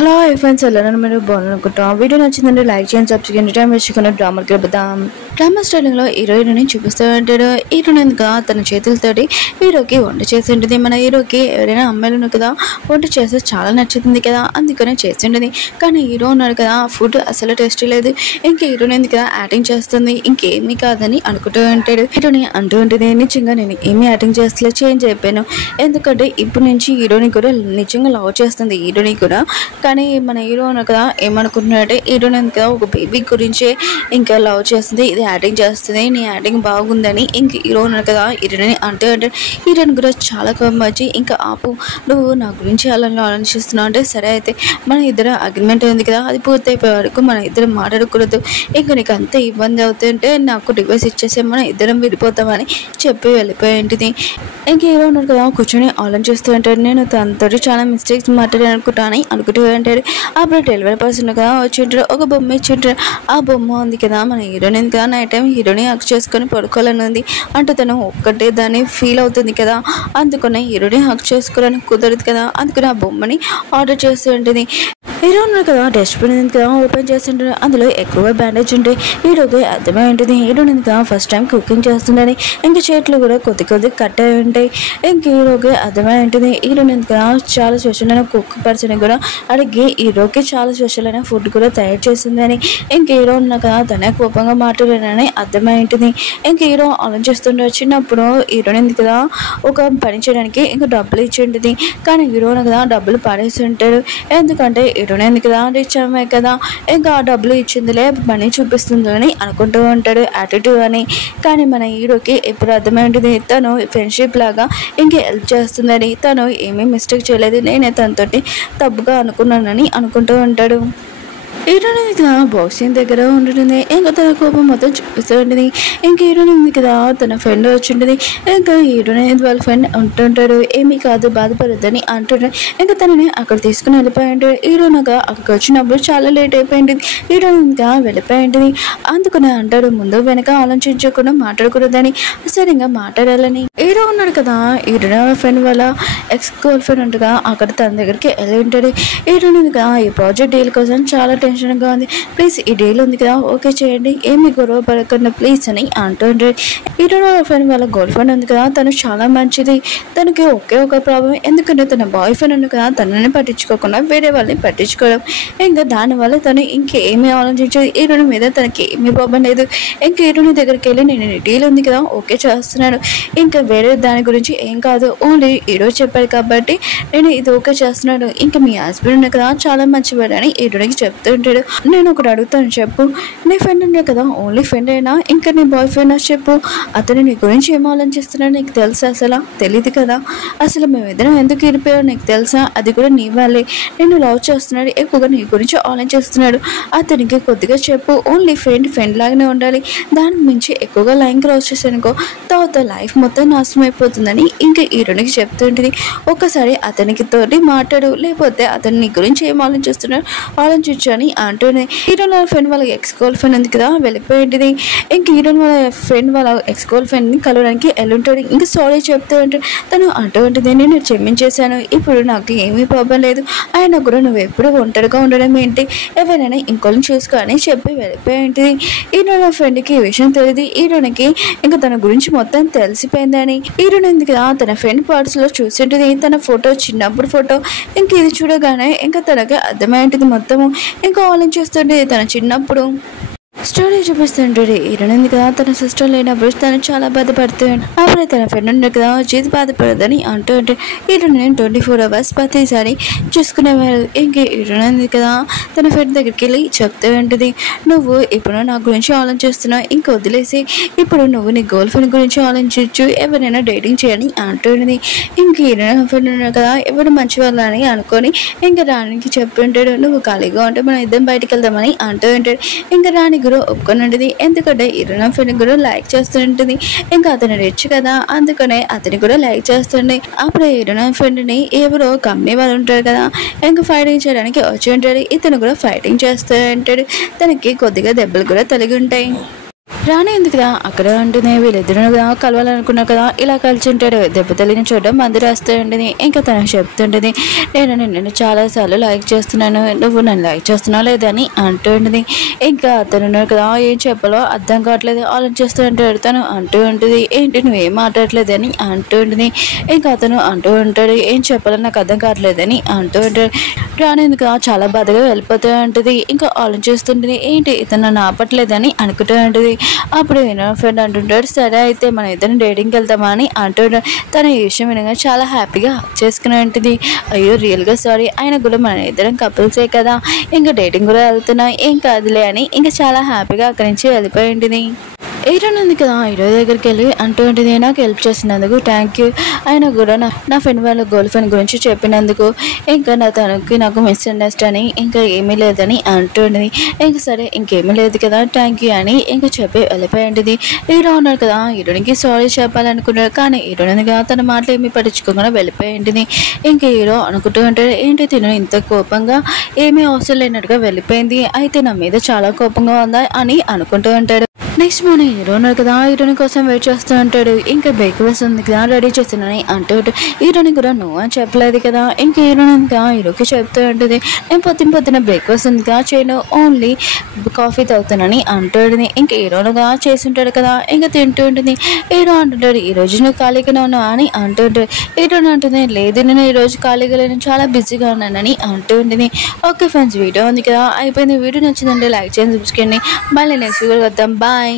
Hello friends ఎలా మీరు బాగుంటాం వీడియో నచ్చిందంటే లైక్ చేయండి సబ్స్క్రైబ్ టైం వేసుకున్న డ్రామాకి వెళ్దాం. డ్రామా స్టైలింగ్ లో హీరోయిన్ చూపిస్తూ ఉంటాడు. హీరోయిన్ గా తన చేతులతోటి హీరోకి వంట చేసి ఉంటుంది. మన హీరోకి ఎవరైనా అమ్మాయిలను కదా వంట చేస్తే చాలా నచ్చుతుంది కదా, అందుకనే చేసి ఉంటుంది. కానీ హీరో ఉన్నాడు కదా ఫుడ్ అసలు టేస్ట్ లేదు. ఇంకా హీరోయిన్ కదా యాక్టింగ్ చేస్తుంది, ఇంకేమీ కాదని అనుకుంటూ ఉంటాడు. హీరోని అంటూ ఉంటుంది, నిజంగా నేను ఏమీ యాక్టింగ్ చేస్తలే, చేంజ్ అయిపోయాను. ఎందుకంటే ఇప్పుడు నుంచి హీరోని కూడా నిజంగా లవ్ చేస్తుంది హీరోని కూడా. కానీ మన హీరో కదా ఏమనుకుంటున్నాడంటే హీరోయిన్ కదా ఒక బేబీ గురించి ఇంకా లవ్ చేస్తుంది, ఇది యాక్టింగ్ చేస్తుంది, నీ యాక్టింగ్ బాగుందని ఇంక హీరో కదా హీరోయిన్ అంటే హీరోయిన్ కూడా చాలా కోపం వచ్చి ఇంకా ఆపు, నువ్వు నా గురించి అలా ఆలోచిస్తున్నావు అంటే సరే అయితే మన ఇద్దరు అగ్రిమెంట్ ఉంది కదా అది పూర్తయిపోయే వరకు మన ఇద్దరం మాట్లాడకూడదు, ఇంకా నీకు అంత ఇబ్బంది అవుతుంటే నాకు డివైస్ ఇచ్చేసే మన ఇద్దరం విడిపోతామని చెప్పి వెళ్ళిపోయింది. ఇంక హీరో ఉన్నాడు కదా కూర్చొని ఆలోచిస్తూ ఉంటాడు, నేను తనతో చాలా మిస్టేక్స్ మాట్లాడాను అనుకుంటూ ఉంటాడు. అప్పుడు డెలివరీ పర్సన్ కదా వచ్చింటారు, ఒక బొమ్మ ఇచ్చింటారు. ఆ బొమ్మ ఉంది కదా మన హీరోయిన్ కదా నైట్ టైం హీరోని హక్ చేసుకొని పడుకోవాలని ఉంది అంటే తను ఒక్కటే దాన్ని ఫీల్ అవుతుంది కదా, అందుకనే హీరోని హక్ చేసుకోవాలని కుదరదు కదా, అందుకని ఆ బొమ్మని ఆర్డర్ చేస్తూ ఉంటుంది. హీరో ఉన్నాడు కదా డస్ట్బిన్ ఉంది కదా ఓపెన్ చేస్తుంటాడు, అందులో ఎక్కువగా బ్యాండేజ్ ఉంటాయి. హీరోకి అర్థమై ఉంటుంది హీరోయిన్ కదా ఫస్ట్ టైం కుకింగ్ చేస్తుందని, ఇంకా చేతులు కూడా కొద్ది కట్ అయి ఉంటాయి. ఇంక హీరోకి అర్థమై ఉంటుంది హీరోయిన్ కదా చాలా స్పెషల్ అయిన కుక్ పర్సన్ కూడా అడిగి హీరోకి చాలా స్పెషల్ అయిన ఫుడ్ కూడా తయారు చేస్తుందని, ఇంక హీరో ఉన్న కదా తనే కోపంగా మాట్లాడానని అర్థమై ఉంటుంది. ఇంక హీరో ఆలోచిస్తుంటే వచ్చినప్పుడు హీరోయిన్ కదా ఒక పని చేయడానికి ఇంకా డబ్బులు ఇచ్చి ఉంటుంది. కానీ హీరోని కదా డబ్బులు పాడేసి ఉంటాడు, ఎందుకంటే హీరోయిన్ కదా రిచ్ అమ్మాయి కదా ఇంకా ఆ డబ్బులు ఇచ్చిందిలే పని చూపిస్తుంది అని అనుకుంటూ ఉంటాడు యాటిట్యూడ్ అని. కానీ మన హీరోకి ఎప్పుడు అర్థమై ఉంటుంది తను ఫ్రెండ్షిప్ లాగా ఇంకా హెల్ప్ చేస్తుందని, తను ఏమీ మిస్టేక్ చేయలేదు, నేనే తనతోటి తప్పుగా అనుకున్నానని అనుకుంటూ ఉంటాడు. హీరోయిన్ కదా బాక్సింగ్ దగ్గర ఉంటుంది, ఇంకా తన కోపం మొత్తం చూపిస్తూ ఉంటుంది. ఇంకా హీరోయిన్ కదా తన ఫ్రెండ్ వచ్చి ఉంటుంది, ఇంకా హీరోయిన్ వాళ్ళ ఫ్రెండ్ ఉంటుంటాడు, ఏమీ కాదు బాధపడద్దని అంటుంటాడు. ఇంకా తనని అక్కడ తీసుకుని వెళ్ళిపోయి ఉంటాడు. హీరోయిన్గా అక్కడికి వచ్చినప్పుడు చాలా లేట్ అయిపోయింది, హీరోయిన్గా వెళ్ళిపోయి ఉంటుంది. అందుకనే అంటాడు ముందు వెనక ఆలోచించకుండా మాట్లాడకూడదని, సరిగ్గా మాట్లాడాలని. హీరో ఉన్నాడు కదా హీరోయిన్ ఫ్రెండ్ వాళ్ళ ఎక్స్ గర్ల్ ఫ్రెండ్ ఉంటుందా అక్కడ తన దగ్గరికి వెళ్ళి ఉంటాడు. హీరోయిన్గా ఈ ప్రాజెక్ట్ డీల్ కోసం చాలా టెన్షన్గా ఉంది, ప్లీజ్ ఈ డీల్ ఉంది కదా ఓకే చేయండి, ఏమి గొడవ పడకుండా ప్లీజ్ అని అంటుంటాడు. హీరోయిన్ ఫ్రెండ్ వాళ్ళ గర్ల్ ఫ్రెండ్ ఉంది కదా తను చాలా మంచిది, తనకి ఒకే ఒక ప్రాబ్లం, ఎందుకంటే తన బాయ్ ఫ్రెండ్ ఉంది కదా తనని పట్టించుకోకుండా వేరే వాళ్ళని పట్టించుకోవడం, ఇంకా దానివల్ల తను ఇంకేమీ ఆలోచించేది హీరోయిన్ మీద తనకి ఏమీ ప్రాబ్లం లేదు. ఇంకా హీరోయిన్ దగ్గరికి వెళ్ళి నేను డీల్ ఉంది కదా ఓకే చేస్తున్నాను, ఇంకా వేరే దాని గురించి ఏం కాదు, ఓన్లీ హీరో చెప్పాడు కాబట్టి నేను ఇది ఓకే చేస్తున్నాను, ఇంకా మీ హస్బెండ్ ఉంది కదా చాలా మంచివాడని హీరోయిన్కి చెప్తుంటాడు. నేను ఒకటి అడుగుతాను చెప్పు, నీ ఫ్రెండ్ ఉన్నా కదా ఓన్లీ ఫ్రెండ్ అయినా ఇంకా నీ బాయ్ ఫ్రెండ్ చెప్పు, అతను నీ గురించి ఏం ఆలోచిస్తున్నాడు నీకు తెలుసా, అసలు తెలియదు కదా, అసలు మేమిద్దరం ఎందుకు ఇరిపోయావు నీకు తెలుసా, అది కూడా నీ వాళ్ళే, నేను లవ్ చేస్తున్నాడు ఎక్కువగా నీ గురించి ఆలోచిస్తున్నాడు, అతనికి కొద్దిగా చెప్పు, ఓన్లీ ఫ్రెండ్ లాగానే ఉండాలి, దానికి మించి ఎక్కువగా లైన్ క్రాస్ చేసానుకో తర్వాత లైఫ్ మొత్తం నాశనం అయిపోతుందని ఇంకా హీరోయిన్కి చెప్తుంటుంది. ఒక్కసారి అతనికి తోటి మాట్లాడు, లేకపోతే అతను నీ గురించి ఏం ఆలోచిస్తున్నాడు ఆలోచించు అని అంటూనే హీరోయిన్ వాళ్ళ ఫ్రెండ్ వాళ్ళ ఎక్స్ గర్ల్ ఫ్రెండ్ ఉంది కదా వెళ్ళిపోయింది. ఇంక హీరోయిన్ వాళ్ళ ఫ్రెండ్ వాళ్ళ ఎక్స్ గర్ల్ ఫ్రెండ్ని కలవడానికి వెళ్ళుంటాడు, ఇంకా సారీ చెప్తూ ఉంటాడు. తను అటువంటిది నేను క్షమించేశాను, ఇప్పుడు నాకు ఏమీ ప్రాబ్లం లేదు, అయినా కూడా నువ్వు ఎప్పుడు ఒంటరిగా ఉండడం ఏంటి, ఎవరైనా ఇంకోళ్ళని చూసుకో అని చెప్పి వెళ్ళిపోయి ఉంటుంది. హీరోయిన్ వాళ్ళ ఫ్రెండ్కి ఈ విషయం తెలియదు, హీరోయిన్కి ఇంకా తన గురించి మొత్తం తెలిసిపోయిందని. హీరోయిన్ కదా తన ఫ్రెండ్ పార్ట్స్లో చూసింటుంది తన ఫోటో చిన్నప్పుడు ఫోటో, ఇంక ఇది చూడగానే ఇంకా తనకి అర్థమై ఉంటుంది మొత్తము, ఇంకా ఆలోచిస్తుంటే తన చిన్నప్పుడు స్టోరీ చూపిస్తుంటాడు. హీరోయిన్ కదా తన సిస్టర్ లేనప్పుడు తను చాలా బాధపడుతుంది, అప్పుడే తన ఫ్రెండ్ ఉండే కదా చేతి బాధపడదని అంటూ ఉంటాడు. హీరోయిన్ 24 hours ప్రతిసారి చూసుకునేవాడు. ఇంక హీరోయిన్ కదా తన ఫ్రెండ్ దగ్గరికి వెళ్ళి చెప్తూ ఉంటుంది, నువ్వు ఇప్పుడు నా గురించి ఆలోచిస్తున్నావు, ఇంక వదిలేసి ఇప్పుడు నువ్వు నీ గర్ల్ ఫ్రెండ్ గురించి ఆలోచించు, ఎవరైనా డేటింగ్ చేయని అంటుంది. ఇంక హీరోయిన్ ఫ్రెండ్ ఉన్నాడు కదా ఎవరు మంచి వాళ్ళని అనుకొని ఇంకా రాణికి చెప్తుంటాడు, నువ్వు ఖాళీగా ఉంటే మనం ఇద్దరం బయటికి వెళ్దామని అంటూ ఉంటాడు. ఇంకా రాణి కూడా ఒప్పుకొని ఉంటుంది, ఎందుకంటే హీరోయిన్ ఫ్రెండ్ కూడా లైక్ చేస్తుంటుంది, ఇంకా అతను రిచ్ కదా అందుకనే అతని కూడా లైక్ చేస్తుంది. అప్పుడు హీరోయిన్ ఫ్రెండ్ని ఎవరో కంపెనీ వాళ్ళు ఉంటారు కదా ఇంకా ఫైటింగ్ చేయడానికి వచ్చి ఉంటాడు, ఇతను కూడా ఫైటింగ్ చేస్తూ ఉంటాడు, తనకి కొద్దిగా దెబ్బలు కూడా తగిలి ఉంటాయి. రాణి ఎందుకు కదా అక్కడే ఉంటుంది. వీళ్ళిద్దరు కదా కలవాలనుకున్నారు కదా, ఇలా కలిసి ఉంటాడు. దెబ్బతలిని చూడడం మంది రాస్తూ ఉంటుంది. ఇంకా తనకు చెప్తుంటుంది, నేను నిన్ను చాలాసార్లు లైక్ చేస్తున్నాను, నువ్వు నన్ను లైక్ చేస్తున్నావు లేదని అంటూ ఉంటుంది. ఇంకా అతను ఉన్నాడు కదా, ఏం చెప్పాలో అర్థం కావట్లేదు ఆలోచిస్తూ ఉంటాడు. తను అంటూ ఉంటుంది, ఏంటి నువ్వేం మాట్లాడలేదని అంటూ ఉంటుంది. ఇంకా అతను అంటూ ఉంటాడు, ఏం చెప్పాలో నాకు అర్థం కావట్లేదని అంటూ ఉంటాడు. రాణి ఎందుకు చాలా బాధగా వెళ్ళిపోతూ ఉంటుంది. ఇంకా ఆలోచిస్తుంటుంది, ఏంటి ఇతను నన్ను ఆపట్లేదని అనుకుంటూ ఉంటుంది. అప్పుడు ఫ్రెండ్ అంటుంటాడు, సరే అయితే మన ఇద్దరం డేటింగ్కి వెళ్తామా అని అంటుంటాడు. తన ఈ విషయం వినగా చాలా హ్యాపీగా చేసుకుని ఉంటుంది. అయ్యో రియల్గా సారీ, ఆయన కూడా మన ఇద్దరం కపుల్సే కదా, ఇంకా డేటింగ్ కూడా వెళ్తున్నాం, ఏం కాదులే అని ఇంకా చాలా హ్యాపీగా అక్కడి నుంచి వెళ్ళిపోయి ఉంటుంది. హీరోయిన్ ఉంది కదా, హీరో దగ్గరికి వెళ్ళి అంటూ ఉంటుంది, నాకు హెల్ప్ చేసినందుకు థ్యాంక్ యూ. ఆయన కూడా నా ఫ్రెండ్ వాళ్ళ గర్ల్ ఫ్రెండ్ గురించి చెప్పినందుకు ఇంకా నాకు మిస్అండర్స్టాండింగ్ ఇంకా ఏమీ లేదని అంటూ ఉంటుంది. ఇంకా సరే ఇంకేమీ లేదు కదా థ్యాంక్ యూ అని ఇంకా చెప్పి వెళ్ళిపోయి ఉంటుంది. హీరో ఉన్నాడు కదా, హీరోయిన్కి సారీ చెప్పాలనుకున్నాడు. కానీ హీరోయిన్ కదా తన మాటలు ఏమీ పట్టించుకోకుండా వెళ్ళిపోయి ఉంటుంది. ఇంకా హీరో అనుకుంటూ ఉంటాడు, ఏంటి తిను ఇంత కోపంగా ఏమీ అవసరం లేనట్టుగా వెళ్ళిపోయింది, అయితే నా మీద చాలా కోపంగా ఉందా అని అనుకుంటూ ఉంటాడు. నెక్స్ట్ మార్నింగ్ హీరో ఉన్నాడు కదా, హీరోయిన్ కోసం వెయిట్ చేస్తూ ఉంటాడు. ఇంకా బ్రేక్ఫాస్ట్ ఉంది కదా రెడీ చేస్తున్నాను అంటూ హీరోయిన్ కూడా నువ్వు అని చెప్పలేదు కదా. ఇంకా హీరోయిన్ ఉంది కదా హీరోకి చెప్తూ ఉంటుంది, నేను పొద్దున బ్రేక్ఫాస్ట్ ఉంది కదా చేయను, ఓన్లీ కాఫీ తాగుతానని అంటుంది. ఇంకా హీరోనుగా చేసి ఉంటాడు కదా, ఇంకా తింటూ ఉంటుంది. హీరో అంటుంటాడు, ఈ రోజు నువ్వు ఖాళీగానే ఉన్నావు అని అంటుంటాడు. హీరోయిన్ అంటుంది, లేదు నేను ఈరోజు ఖాళీగా లేను, చాలా బిజీగా ఉన్నానని అంటూ ఉంటుంది. ఓకే ఫ్రెండ్స్, వీడియో ఉంది కదా అయిపోయింది. వీడియో నచ్చిందంటే లైక్ చేయండి, సబ్స్క్రైబ్ చేయండి. మళ్ళీ నెక్స్ట్ వీడియో వద్దాం, బాయ్.